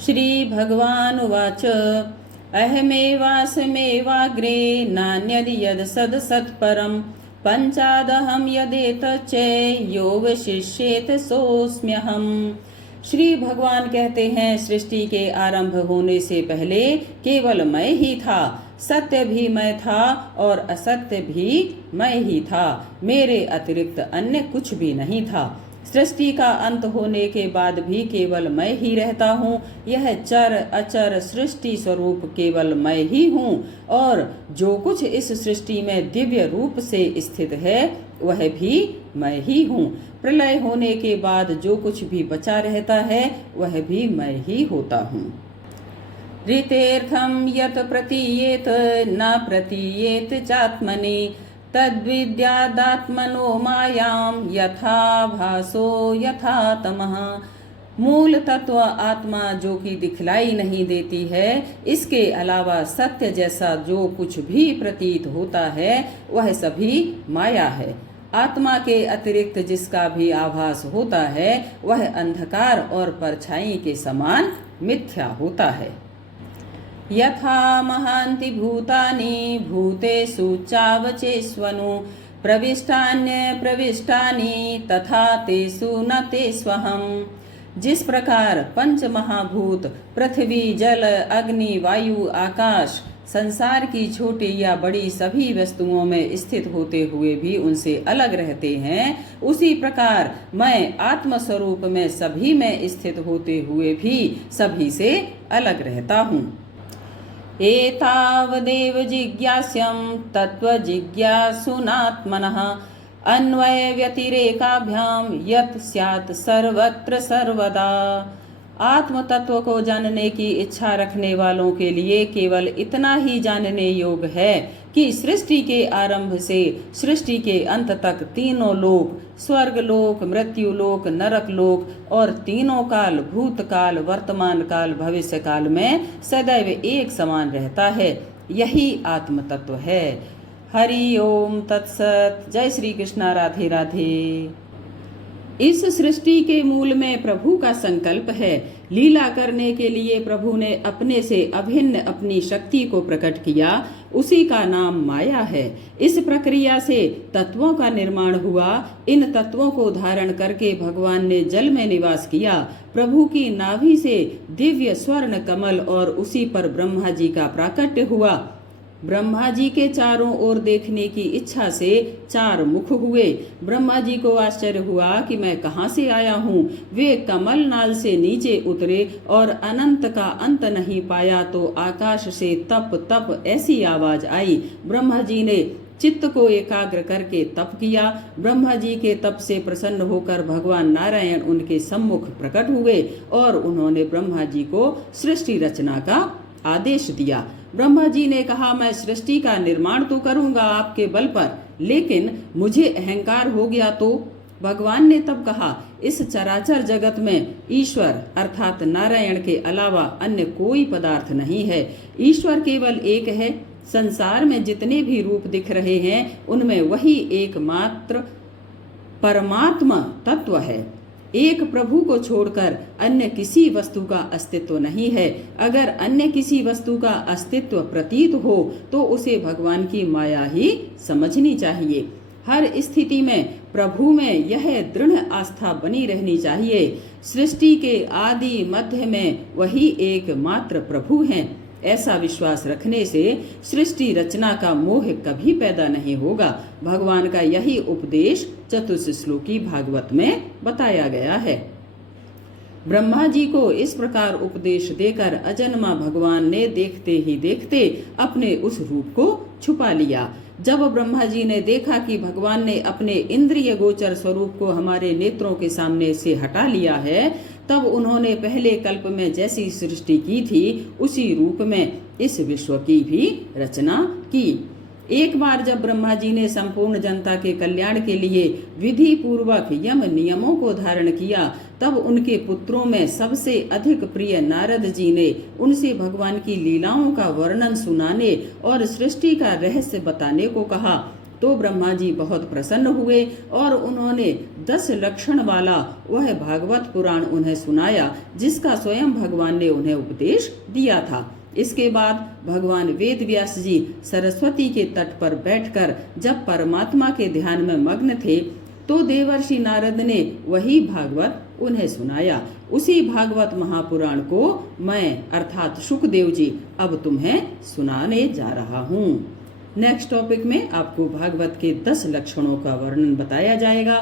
श्रीभगवानुवाच अहमेवास्मेवाग्रे नान्यद् यद् सत्परं पञ्चादहं यदेतच्च योऽवशिष्येत सोऽस्म्यहम्। श्री भगवान कहते हैं, सृष्टि के आरंभ होने से पहले केवल मैं ही था। सत्य भी मैं था और असत्य भी मैं ही था। मेरे अतिरिक्त अन्य कुछ भी नहीं था। सृष्टि का अंत होने के बाद भी केवल मैं ही रहता हूँ। यह चर अचर सृष्टि स्वरूप केवल मैं ही हूँ और जो कुछ इस सृष्टि में दिव्य रूप से स्थित है वह भी मैं ही हूँ। प्रलय होने के बाद जो कुछ भी बचा रहता है वह भी मैं ही होता हूँ। ऋतेर्थं यत् प्रतीयेत न प्रतीयेत चात्मनि तद्विद्यादात्मनो मायां यथा भासो यथा तमः। मूल तत्व आत्मा जो कि दिखलाई नहीं देती है, इसके अलावा सत्य जैसा जो कुछ भी प्रतीत होता है वह सभी माया है। आत्मा के अतिरिक्त जिसका भी आभास होता है वह अंधकार और परछाई के समान मिथ्या होता है। यथा महान्ति भूतानि भूतेषु चावचेष्वनु प्रविष्टान्य प्रविष्टानि तथा तेषु न तेष्वहम्। जिस प्रकार पंच महाभूत पृथ्वी जल अग्नि वायु आकाश संसार की छोटी या बड़ी सभी वस्तुओं में स्थित होते हुए भी उनसे अलग रहते हैं, उसी प्रकार मैं आत्म स्वरूप में सभी में स्थित होते हुए भी सभी से अलग रहता हूँ। एतावदेव जिज्ञास्यं तत्त्वजिज्ञासुनात्मनः अन्वय व्यतिरेकाभ्याम यत् स्यात् सर्वत्र सर्वदा। आत्म तत्व को जानने की इच्छा रखने वालों के लिए केवल इतना ही जानने योग्य है कि सृष्टि के आरंभ से सृष्टि के अंत तक तीनों लोक, स्वर्ग लोक, मृत्यु लोक, नरक लोक और तीनों काल, भूतकाल, वर्तमान काल, भविष्य काल में सदैव एक समान रहता है। यही आत्म तत्व है। हरि ओम तत्सत। जय श्री कृष्णा। राधे राधे। इस सृष्टि के मूल में प्रभु का संकल्प है। लीला करने के लिए प्रभु ने अपने से अभिन्न अपनी शक्ति को प्रकट किया, उसी का नाम माया है। इस प्रक्रिया से तत्वों का निर्माण हुआ। इन तत्वों को धारण करके भगवान ने जल में निवास किया। प्रभु की नाभि से दिव्य स्वर्ण कमल और उसी पर ब्रह्मा जी का प्राकट्य हुआ। ब्रह्मा जी के चारों ओर देखने की इच्छा से चार मुख हुए। ब्रह्मा जी को आश्चर्य हुआ कि मैं कहाँ से आया हूँ। वे कमल नाल से नीचे उतरे और अनंत का अंत नहीं पाया तो आकाश से तप तप ऐसी आवाज आई। ब्रह्मा जी ने चित्त को एकाग्र करके तप किया। ब्रह्मा जी के तप से प्रसन्न होकर भगवान नारायण उनके सम्मुख प्रकट हुए और उन्होंने ब्रह्मा जी को सृष्टि रचना का आदेश दिया। ब्रह्मा जी ने कहा, मैं सृष्टि का निर्माण तो करूंगा आपके बल पर, लेकिन मुझे अहंकार हो गया तो। भगवान ने तब कहा, इस चराचर जगत में ईश्वर अर्थात नारायण के अलावा अन्य कोई पदार्थ नहीं है। ईश्वर केवल एक है। संसार में जितने भी रूप दिख रहे हैं उनमें वही एकमात्र परमात्मा तत्व है। एक प्रभु को छोड़कर अन्य किसी वस्तु का अस्तित्व नहीं है। अगर अन्य किसी वस्तु का अस्तित्व प्रतीत हो तो उसे भगवान की माया ही समझनी चाहिए। हर स्थिति में प्रभु में यह दृढ़ आस्था बनी रहनी चाहिए। सृष्टि के आदि मध्य में वही एकमात्र प्रभु हैं। ऐसा विश्वास रखने से सृष्टि रचना का मोह कभी पैदा नहीं होगा। भगवान का यही उपदेश चतुश्लोकी भागवत में बताया गया है। ब्रह्मा जी को इस प्रकार उपदेश देकर अजन्मा भगवान ने देखते ही देखते अपने उस रूप को छुपा लिया। जब ब्रह्मा जी ने देखा कि भगवान ने अपने इंद्रिय गोचर स्वरूप को हमारे नेत्रों के सामने से हटा लिया है, तब उन्होंने पहले कल्प में जैसी सृष्टि की थी उसी रूप में इस विश्व की भी रचना की। एक बार जब ब्रह्मा जी ने संपूर्ण जनता के कल्याण के लिए विधि पूर्वक यम नियमों को धारण किया, तब उनके पुत्रों में सबसे अधिक प्रिय नारद जी ने उनसे भगवान की लीलाओं का वर्णन सुनाने और सृष्टि का रहस्य बताने को कहा। तो ब्रह्मा जी बहुत प्रसन्न हुए और उन्होंने 10 लक्षण वाला वह भागवत पुराण उन्हें सुनाया जिसका स्वयं भगवान ने उन्हें उपदेश दिया था। इसके बाद भगवान वेद व्यास जी सरस्वती के तट पर बैठकर जब परमात्मा के ध्यान में मग्न थे तो देवर्षि नारद ने वही भागवत उन्हें सुनाया। उसी भागवत महापुराण को मैं अर्थात शुकदेव जी अब तुम्हें सुनाने जा रहा हूँ। नेक्स्ट टॉपिक में आपको भागवत के 10 लक्षणों का वर्णन बताया जाएगा।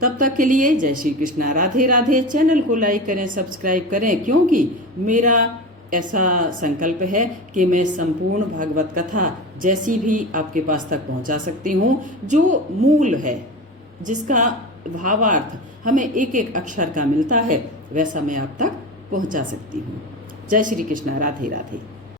तब तक के लिए जय श्री कृष्णा, राधे राधे। चैनल को लाइक करें, सब्सक्राइब करें, क्योंकि मेरा ऐसा संकल्प है कि मैं संपूर्ण भागवत कथा जैसी भी आपके पास तक पहुंचा सकती हूँ, जो मूल है, जिसका भावार्थ हमें एक एक अक्षर का मिलता है, वैसा मैं आप तक पहुंचा सकती हूँ। जय श्री कृष्णा, राधे राधे।